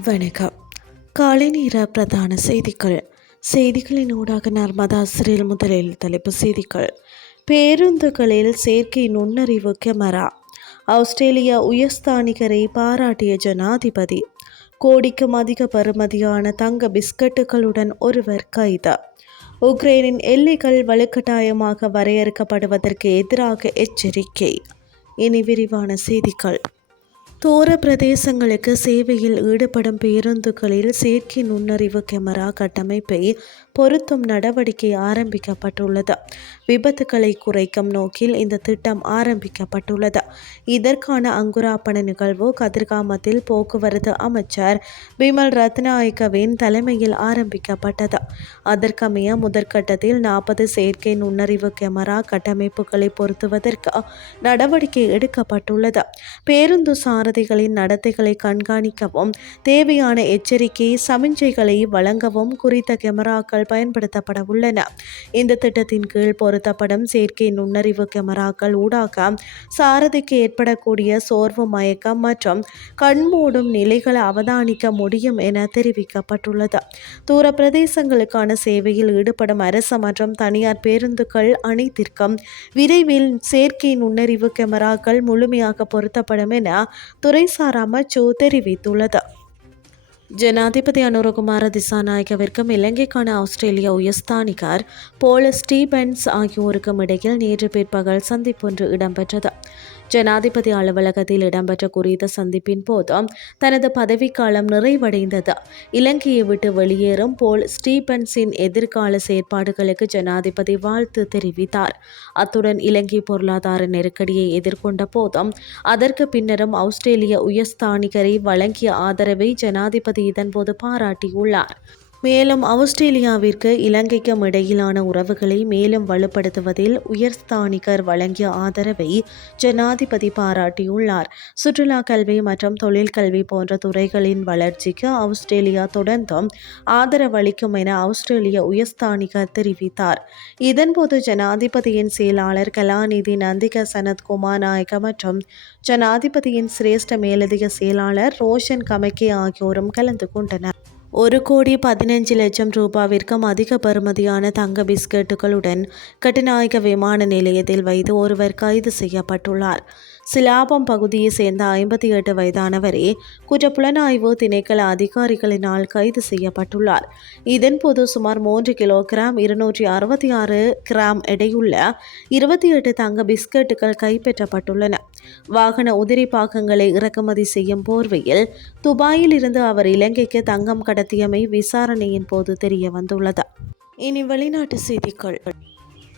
வணக்கம். காலை நேர பிரதான செய்திகள். செய்திகளின் ஊடாக நர்மதா சிறில் முதலில் தலைப்பு செய்திகள். பேருந்துகளில் செயற்கை நுண்ணறிவு கேமரா. ஆஸ்திரேலியா உயர்ஸ்தானிகரை பாராட்டிய ஜனாதிபதி. கோடிக்கும் அதிக பருமதியான தங்க பிஸ்கட்டுகளுடன் ஒருவர் கைது. உக்ரைனின் எல்லைகள் வலுக்கட்டாயமாக வரையறுக்கப்படுவதற்கு எதிராக எச்சரிக்கை. இனி விரிவான செய்திகள். தூர பிரதேசங்களுக்கு சேவையில் ஈடுபடும் பேருந்துகளில் செயற்கை நுண்ணறிவு கேமரா கட்டமைப்பை பொருத்தும் நடவடிக்கை ஆரம்பிக்கப்பட்டுள்ளது. விபத்துகளை குறைக்கும் நோக்கில் இந்த திட்டம் ஆரம்பிக்கப்பட்டுள்ளது. இதற்கான அங்குராப்பண நிகழ்வு கதிர்காமத்தில் போக்குவரத்து அமைச்சர் விமல் ரத்நாயக்கவின் தலைமையில் ஆரம்பிக்கப்பட்டது. அதற்கமைய முதற்கட்டத்தில் நாற்பது செயற்கை நுண்ணறிவு கேமரா கட்டமைப்புகளை பொருத்துவதற்கு நடவடிக்கை எடுக்கப்பட்டுள்ளது. பேருந்து சாரதிகளின் நடத்தைகளை கண்காணிக்கவும் தேவையான எச்சரிக்கை சமிஞ்சைகளை வழங்கவும் குறித்த கேமராக்கள் கேமராக்கள் பயன்படுத்தப்பட உள்ளன. இந்த திட்டத்தின் கீழ் பொருத்தப்படும் செயற்கை நுண்ணறிவு கேமராக்கள் ஊடாக சாரதிக்கு ஏற்படக்கூடிய சோர்வு மயக்கம் மற்றும் கண்மூடும் நிலைகளை அவதானிக்க முடியும் என தெரிவிக்கப்பட்டுள்ளது. தூர பிரதேசங்களுக்கான சேவையில் ஈடுபடும் அரசு மற்றும் தனியார் பேருந்துகள் அனைத்திற்கும் விரைவில் செயற்கை நுண்ணறிவு கேமராக்கள் முழுமையாக பொருத்தப்படும் என துறைசார் அமைச்சு தெரிவித்துள்ளது ஜனாதிபதி அனுரகுமார திசாநாயகவிற்கும் இலங்கைக்கான ஆஸ்திரேலிய உயர்ஸ்தானிகர் போல ஸ்டீபன்ஸ் ஆகியோருக்கும் இடையில் நேற்று பிற்பகல் சந்திப்பொன்று இடம்பெற்றது. ஜனாதிபதி அலுவலகத்தில் இடம்பெற்ற குறித்த சந்திப்பின் போது தனது பதவிக்காலம் நிறைவடைந்தது. இலங்கையை விட்டு வெளியேறும் போல் ஸ்டீபன்ஸின் எதிர்கால செயற்பாடுகளுக்கு ஜனாதிபதி வாழ்த்து தெரிவித்தார். அத்துடன் இலங்கை பொருளாதார நெருக்கடியை எதிர்கொண்ட போதும் அதற்கு பின்னரும் ஆஸ்திரேலிய உயர்ஸ்தானிகரை வழங்கிய ஆதரவை ஜனாதிபதி இதன்போது பாராட்டியுள்ளார். மேலும் ஆஸ்திரேலியாவிற்கு இலங்கைக்கும் இடையிலான உறவுகளை மேலும் வலுப்படுத்துவதில் உயர்ஸ்தானிகர் வழங்கிய ஆதரவை ஜனாதிபதி பாராட்டியுள்ளார். சுற்றுலா கல்வி மற்றும் தொழில் கல்வி போன்ற துறைகளின் வளர்ச்சிக்கு ஆஸ்திரேலியா தொடர்ந்தும் ஆதரவளிக்கும் என ஆஸ்திரேலிய உயர்ஸ்தானிகர் தெரிவித்தார். இதன்போது ஜனாதிபதியின் செயலாளர் கலாநிதி நந்திக சனத் குமார் நாயக்க மற்றும் ஜனாதிபதியின் சிரேஷ்ட மேலதிக செயலாளர் ரோஷன் கமக்கே ஆகியோரும் கலந்து கொண்டனர். ஒரு கோடி பதினஞ்சு லட்சம் ரூபாவிற்கும் அதிக பெறுமதியான தங்க பிஸ்கட்டுகளுடன் கட்டுநாயக விமான நிலையத்தில் வைத்து ஒருவர் கைது செய்யப்பட்டுள்ளார். சிலாபம் பகுதியை சேர்ந்த ஐம்பத்தி எட்டு வயதானவரே குற்றப்புலனாய்வு திணைக்கள அதிகாரிகளினால் கைது செய்யப்பட்டுள்ளார். இதன்போது சுமார் மூன்று கிலோகிராம் இருநூற்றி அறுபத்தி ஆறு கிராம் எடையுள்ள இருபத்தி எட்டு தங்க பிஸ்கட்டுகள் கைப்பற்றப்பட்டுள்ளன. வாகன உதிரி பாகங்களை இறக்குமதி செய்யும் போர்வையில் துபாயில் இருந்து அவர் இலங்கைக்கு தங்கம் கடத்தியமை விசாரணையின் போது தெரிய வந்துள்ளது இனி வெளிநாட்டு செய்திகள்.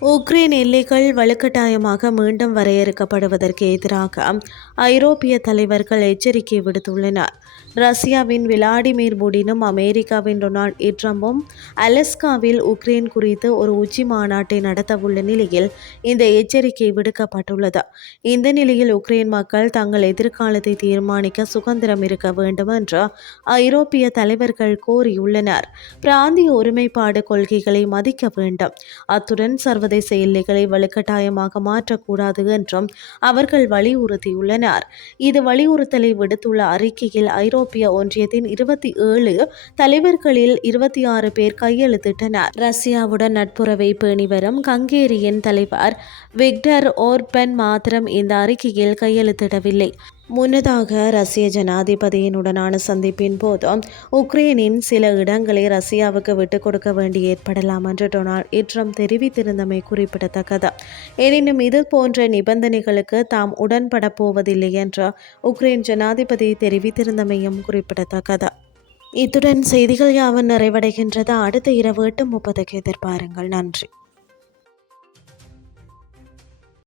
உக்ரைன் எல்லைகள் வலுக்கட்டாயமாக மீண்டும் வரையறுக்கப்படுவதற்கு எதிராக ஐரோப்பிய தலைவர்கள் எச்சரிக்கை விடுத்துள்ளனர். ரஷ்யாவின் விளாடிமிர் புடினும் அமெரிக்காவின் டொனால்ட் ட்ரம்பும் அலஸ்காவில் உக்ரைன் குறித்து ஒரு உச்சி மாநாட்டை நடத்தவுள்ள நிலையில் இந்த எச்சரிக்கை விடுக்கப்பட்டுள்ளது. இந்த நிலையில் உக்ரைன் மக்கள் தங்கள் எதிர்காலத்தை தீர்மானிக்க சுதந்திரம் இருக்க வேண்டும் என்று ஐரோப்பிய தலைவர்கள் கோரியுள்ளனர். பிராந்திய ஒருமைப்பாடு கொள்கைகளை மதிக்க வேண்டும். அத்துடன் சர்வ சர்வதேச எல்லைகளை வலுக்கட்டாயமாக மாற்றக்கூடாது என்றும் அவர்கள் வலியுறுத்தியுள்ளனர். இது வலியுறுத்தலை விடுத்துள்ள அறிக்கையில் ஐரோப்பிய ஒன்றியத்தின் இருபத்தி ஏழு தலைவர்களில் இருபத்தி ஆறு பேர் கையெழுத்திட்டனர். ரஷ்யாவுடன் நட்புறவை பேணி வரும் கங்கேரியின் தலைவர் விக்டர் ஓர்பன் மாத்திரம் இந்த அறிக்கையில் கையெழுத்திடவில்லை. முன்னதாக ரஷ்ய ஜனாதிபதியினுடனான சந்திப்பின் போது உக்ரைனின் சில இடங்களை ரஷ்யாவுக்கு விட்டுக் கொடுக்க வேண்டி ஏற்படலாம் என்று டொனால்ட் ட்ரம்ப் தெரிவித்திருந்தமை குறிப்பிடத்தக்கது. எனினும் இது போன்ற நிபந்தனைகளுக்கு தாம் உடன்பட போவதில்லை என்று உக்ரைன் ஜனாதிபதி தெரிவித்திருந்தமையும் குறிப்பிடத்தக்கது. இத்துடன் செய்திகள் யாவும் நிறைவடைகின்றது. அடுத்த இரவு எட்டு முப்பதுக்கு எதிர்பாருங்கள். நன்றி.